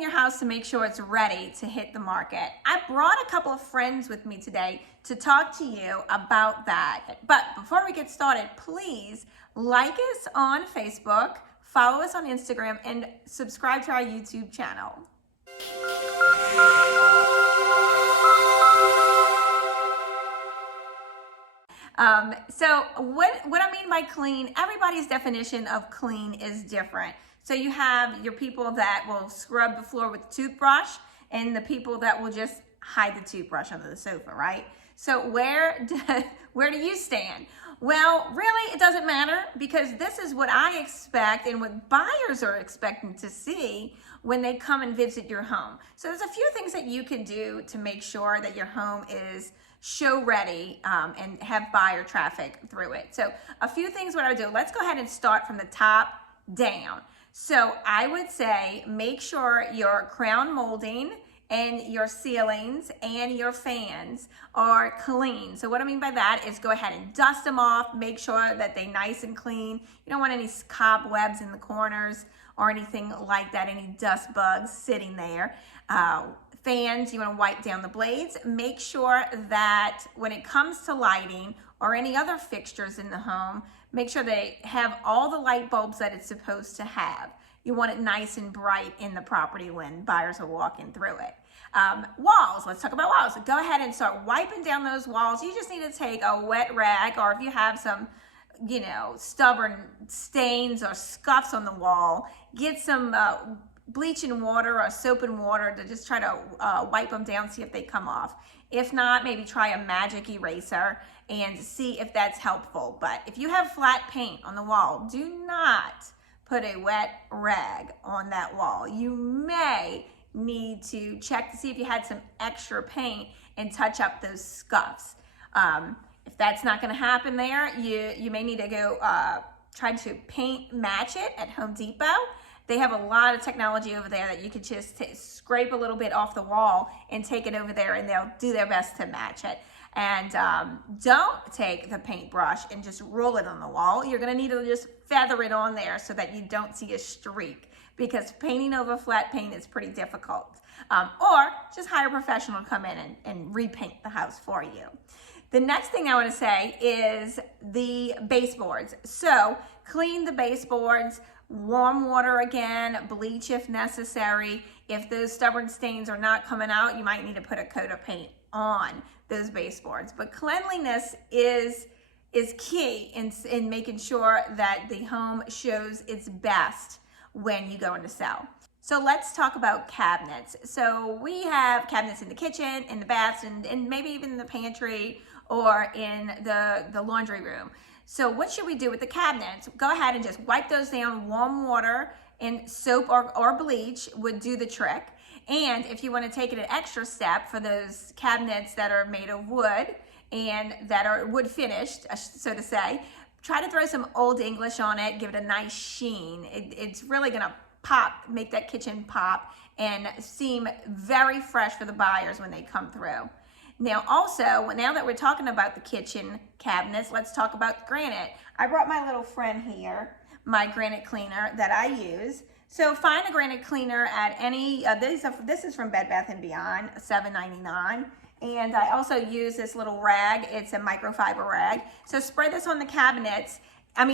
clean your house to make sure it's ready to hit the market. I brought a couple of friends with me today to talk to you about that. But before we get started, please like us on Facebook, follow us on Instagram, and subscribe to our YouTube channel. So what I mean by clean, everybody's definition of clean is different. So you have your people that will scrub the floor with a toothbrush and the people that will just hide the toothbrush under the sofa, right? So where do you stand? Well, really, it doesn't matter, because this is what I expect and what buyers are expecting to see when they come and visit your home. So there's a few things that you can do to make sure that your home is show ready and have buyer traffic through it. So a few things what I would do, let's go ahead and start from the top down. So I would say make sure your crown molding and your ceilings and your fans are clean. So what I mean by that is go ahead and dust them off, make sure that they're nice and clean. You don't want any cobwebs in the corners or anything like that, any dust bugs sitting there. Fans, you want to wipe down the blades. Make sure that when it comes to lighting or any other fixtures in the home, make sure they have all the light bulbs that it's supposed to have. You want it nice and bright in the property when buyers are walking through it. Walls, let's talk about walls. So go ahead and start wiping down those walls. You just need to take a wet rag, or if you have some, stubborn stains or scuffs on the wall, get some bleach and water or soap and water to just try to wipe them down, see if they come off. If not, maybe try a magic eraser and see if that's helpful. But if you have flat paint on the wall, do not put a wet rag on that wall. You may need to check to see if you had some extra paint and touch up those scuffs. If that's not going to happen there, you may need to go try to paint match it at Home Depot. They have a lot of technology over there that you could just scrape a little bit off the wall and take it over there, and they'll do their best to match it. And don't take the paintbrush and just roll it on the wall. You're going to need to just feather it on there so that you don't see a streak, because painting over flat paint is pretty difficult. Or just hire a professional to come in and repaint the house for you. The next thing I want to say is the baseboards. So clean the baseboards, warm water again, bleach if necessary. If those stubborn stains are not coming out, you might need to put a coat of paint on those baseboards. But cleanliness is key in making sure that the home shows its best when you go into sell. So let's talk about cabinets. So we have cabinets in the kitchen, in the baths, and maybe even in the pantry or in the laundry room. So what should we do with the cabinets? Go ahead and just wipe those down. Warm water and soap or bleach would do the trick. And if you want to take it an extra step for those cabinets that are made of wood and that are wood finished, so to say, try to throw some Old English on it, give it a nice sheen. It's really going to pop, make that kitchen pop and seem very fresh for the buyers when they come through. Now also, now that we're talking about the kitchen cabinets, let's talk about granite. I brought my little friend here, my granite cleaner that I use. So find a granite cleaner at any, this is from Bed Bath & Beyond, $7.99. And I also use this little rag. It's a microfiber rag. So spray this on the cabinets, on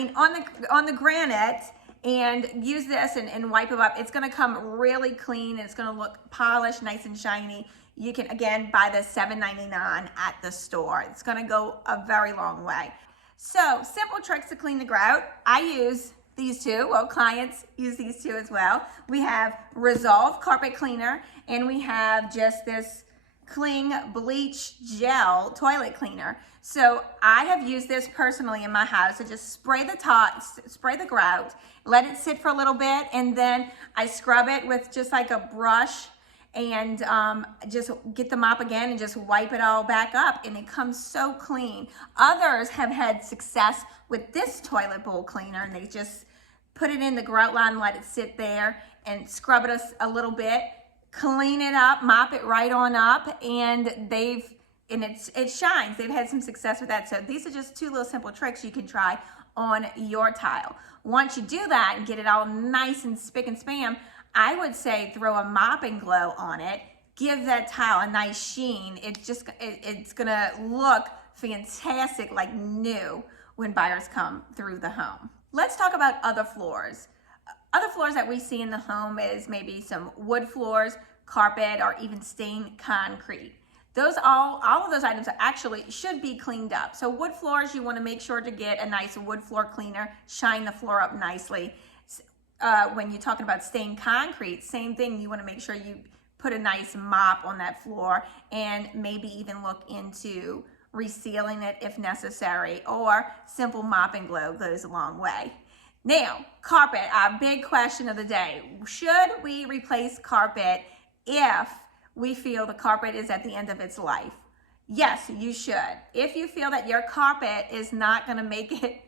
the granite, and use this and wipe them up. It's gonna come really clean. It's gonna look polished, nice and shiny. You can, again, buy this $7.99 at the store. It's gonna go a very long way. So, simple tricks to clean the grout. I use these two. Well, clients use these two as well. We have Resolve Carpet Cleaner, and we have just this Cling Bleach Gel Toilet Cleaner. So, I have used this personally in my house. I just spray the grout, let it sit for a little bit, and then I scrub it with just like a brush and just get the mop again and just wipe it all back up, and it comes so clean. Others have had success with this toilet bowl cleaner, and they just put it in the grout line, let it sit there, and scrub it a little bit, clean it up, mop it right on up, and it shines. They've had some success with that. So these are just two little simple tricks you can try on your tile. Once you do that and get it all nice and spick and span, I would say throw a mopping glow on it, give that tile a nice sheen. It's gonna look fantastic, like new, when buyers come through the home. Let's talk about other floors. Other floors that we see in the home is maybe some wood floors, carpet, or even stained concrete. All of those items actually should be cleaned up. So wood floors, you want to make sure to get a nice wood floor cleaner, shine the floor up nicely. When you're talking about stained concrete, same thing, you want to make sure you put a nice mop on that floor and maybe even look into resealing it if necessary, or simple mopping glow goes a long way. Now, carpet, our big question of the day. Should we replace carpet if we feel the carpet is at the end of its life? Yes, you should. If you feel that your carpet is not going to make it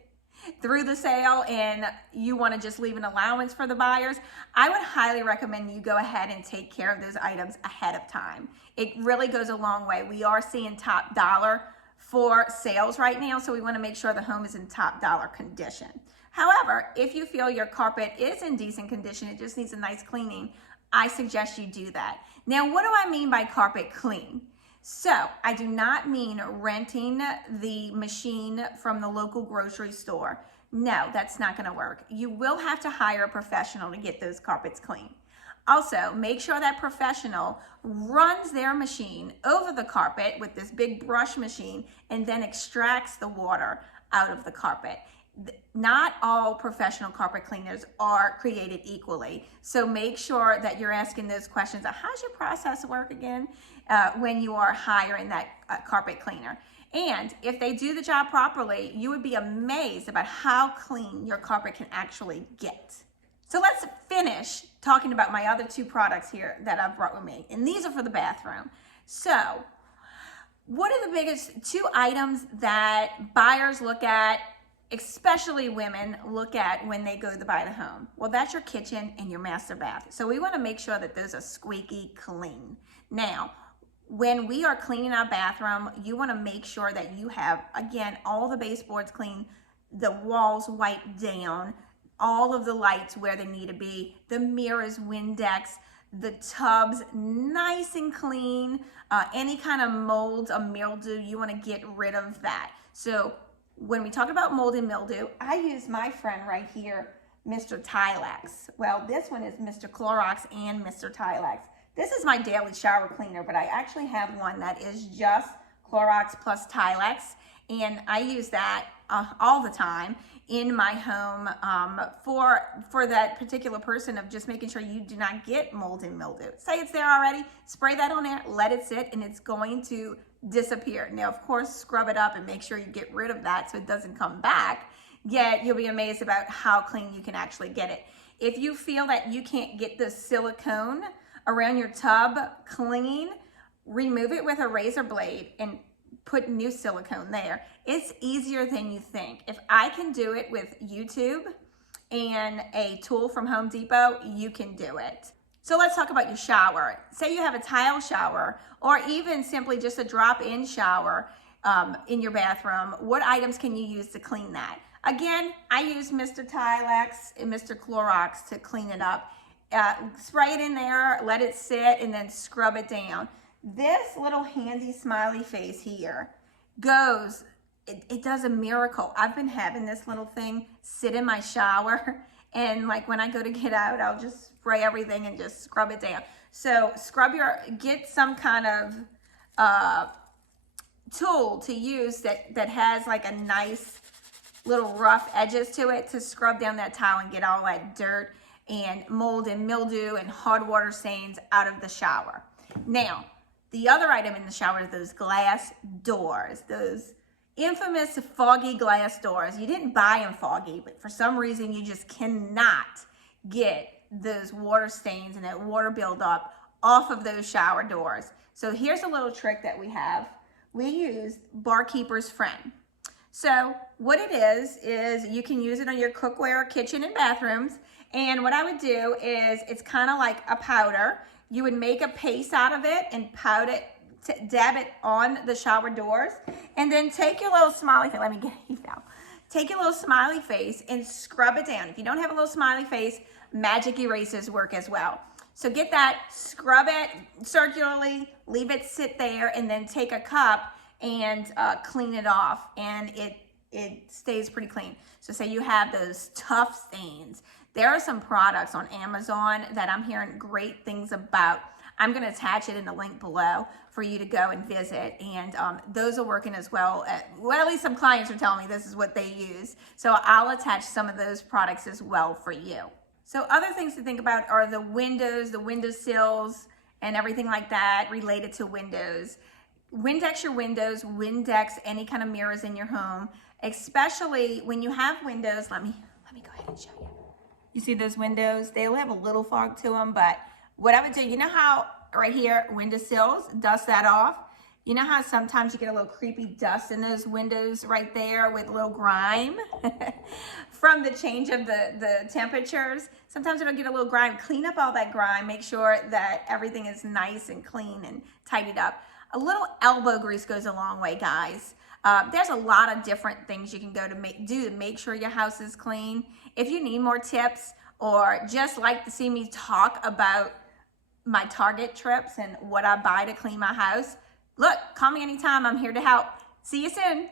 through the sale and you want to just leave an allowance for the buyers, I would highly recommend you go ahead and take care of those items ahead of time. It really goes a long way. We are seeing top dollar for sales right now, so we want to make sure the home is in top dollar condition. However, if you feel your carpet is in decent condition, it just needs a nice cleaning, I suggest you do that. Now, what do I mean by carpet clean? So I do not mean renting the machine from the local grocery store. No, that's not going to work. You will have to hire a professional to get those carpets clean. Also, make sure that professional runs their machine over the carpet with this big brush machine and then extracts the water out of the carpet. Not all professional carpet cleaners are created equally. So make sure that you're asking those questions. How's your process work again when you are hiring that carpet cleaner? And if they do the job properly, you would be amazed about how clean your carpet can actually get. So let's finish talking about my other two products here that I've brought with me. And these are for the bathroom. So what are the biggest two items that buyers look at, especially women look at when they go to buy the home? Well, that's your kitchen and your master bath. So we want to make sure that those are squeaky clean. Now, when we are cleaning our bathroom, you want to make sure that you have, again, all the baseboards clean, the walls wiped down, all of the lights where they need to be, the mirrors, Windex, the tubs nice and clean. Any kind of mold or mildew, you want to get rid of that. So when we talk about mold and mildew, I use my friend right here, Mr. Tilex. Well, this one is Mr. Clorox and Mr. Tilex. This is my daily shower cleaner, but I actually have one that is just Clorox plus Tilex, and I use that all the time in my home for that particular person of just making sure you do not get mold and mildew. Say it's there already, spray that on there, let it sit, and it's going to disappear. Now, of course, scrub it up and make sure you get rid of that so it doesn't come back, yet you'll be amazed about how clean you can actually get it. If you feel that you can't get the silicone around your tub clean, remove it with a razor blade and put new silicone there. It's easier than you think. If I can do it with YouTube and a tool from Home Depot, you can do it. So let's talk about your shower. Say you have a tile shower or even simply just a drop-in shower in your bathroom. What items can you use to clean that? Again, I use Mr. Tilex and Mr. Clorox to clean it up. Spray it in there, let it sit, and then scrub it down. This little handy smiley face here goes, it does a miracle. I've been having this little thing sit in my shower, and like when I go to get out, I'll just spray everything and just scrub it down. So get some kind of tool to use that has like a nice little rough edges to it to scrub down that tile and get all that dirt and mold and mildew and hard water stains out of the shower. Now, the other item in the shower is those glass doors, those infamous foggy glass doors. You didn't buy them foggy, but for some reason you just cannot get those water stains and that water buildup off of those shower doors. So here's a little trick that we have. We use Barkeeper's Friend. So what it is you can use it on your cookware, kitchen, and bathrooms. And what I would do is it's kind of like a powder. You would make a paste out of it and powder it, dab it on the shower doors, and then take your little smiley face. Let me get you out. Take your little smiley face and scrub it down. If you don't have a little smiley face, magic erasers work as well. So get that, scrub it circularly, leave it sit there, and then take a cup and clean it off, and it stays pretty clean. So say you have those tough stains. There are some products on Amazon that I'm hearing great things about. I'm going to attach it in the link below for you to go and visit, and those are working as well. Well, at least some clients are telling me this is what they use. So I'll attach some of those products as well for you. So other things to think about are the windows, the window sills, and everything like that related to windows. Windex your windows, Windex any kind of mirrors in your home, especially when you have windows. Let me go ahead and show you. You see those windows? They'll have a little fog to them, but what I would do, you know how right here, windowsills, dust that off? You know how sometimes you get a little creepy dust in those windows right there with a little grime from the change of the temperatures? Sometimes it'll get a little grime. Clean up all that grime. Make sure that everything is nice and clean and tidied up. A little elbow grease goes a long way, guys. There's a lot of different things you can go to make sure your house is clean. If you need more tips or just like to see me talk about my Target trips and what I buy to clean my house, look, call me anytime. I'm here to help. See you soon.